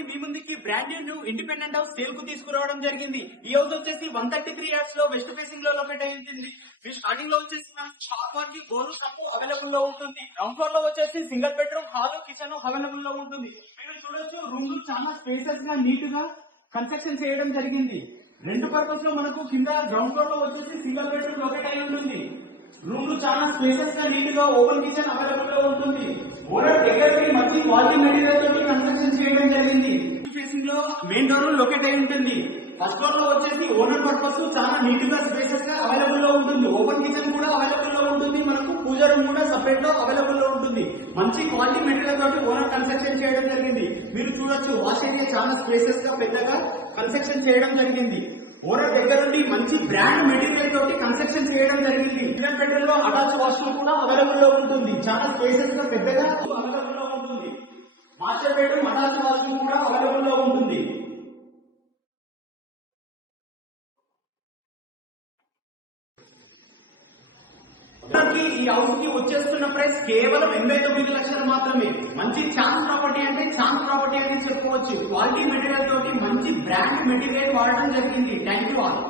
మళ్ళీ మీ ముందుకి brand new independent house sale కు తీసుకురావడం జరిగింది. ఈ హౌస్ వచ్చేసి 133 యార్డ్స్ లో వెస్ట్ ఫేసింగ్ లో లొకేట్ అయి ఉంటుంది. మీ స్టార్టింగ్ లో వచ్చేసి మనకి షాప్ వాకి గోల్డ్ షాప్ అవైలబుల్ లో ఉంటుంది. గ్రౌండ్ ఫ్లోర్ లో వచ్చేసి single bedroom hall kitchen available లో ఉంటుంది. మీరు చూడొచ్చు రూమ్ చాలా స్పేసెస్ గా నీట్ గా కన్స్ట్రక్షన్ చేయడం జరిగింది. రెండు పర్పస్ లో మనకు కింద గ్రౌండ్ ఫ్లోర్ లో వచ్చేసి సింగిల్ బెడ్రూమ్ లొకేట్ అయి ఉంటుంది. రూమ్ చాలా స్పేసెస్ గా నీట్ గా ఓపెన్ కిచెన్ అవైలబుల్ లో ఉంటుంది. ఓనర్ దగ్గరికి మంచి క్వాలిటీ మెటీరియల్ తోటి కన్స్ట్రక్షన్ చేయడం జరిగింది. ఫేసింగ్ లో మెయిన్ డోర్ లొకేట్ అయి ఉంటుంది. ఫస్ట్ ఫ్లోర్ లో వచ్చేసి ఓనర్ పర్పస్ చాలా నీట్ గా స్పేసెస్ గా అవైలబుల్ లో ఉంటుంది. ఓపెన్ కిచెన్ కూడా అవైలబుల్ లో ఉంటుంది. మనకు పూజ రూమ్ కూడా సపరేట్ లో అవైలబుల్ లో ఉంటుంది. మంచి క్వాలిటీ మెటీరియల్ తోటి ఓనర్ కన్స్ట్రక్షన్ చేయడం జరిగింది. మీరు చూడొచ్చు వాష్ ఏరియా చాలా స్పేసెస్ గా పెద్దగా కన్స్ట్రక్షన్ చేయడం జరిగింది. ఓనర్ దగ్గర నుండి మంచి బ్రాండ్ మెటీరియల్ తోటి కన్స్ట్రక్షన్ చేయడం జరిగింది. కిచెన్ బెడ్రూమ్ లో అటాచ్ వాష్రూమ్ కూడా అవైలబుల్ లో ఉంటుంది. చాలా స్పేసెస్ గా పెద్దగా అవైలబుల్ లో ఉంటుంది. మాస్టర్ బెడ్రూమ్ అటాచ్ వాష్రూమ్ కూడా అవైలబుల్ లో ఉంటుంది. ఈ హౌస్ కి వచ్చేస్తున్న ప్రైస్ కేవలం 89 లక్షలు మాత్రమే. మంచి ఛాన్స్ ప్రాపర్టీ అంటే ఛాన్స్ ప్రాపర్టీ అని చెప్పుకోవచ్చు. క్వాలిటీ మెటీరియల్ తోటి మంచి బ్రాండ్ మెటీరియల్ వాడడం జరిగింది. Thank you all.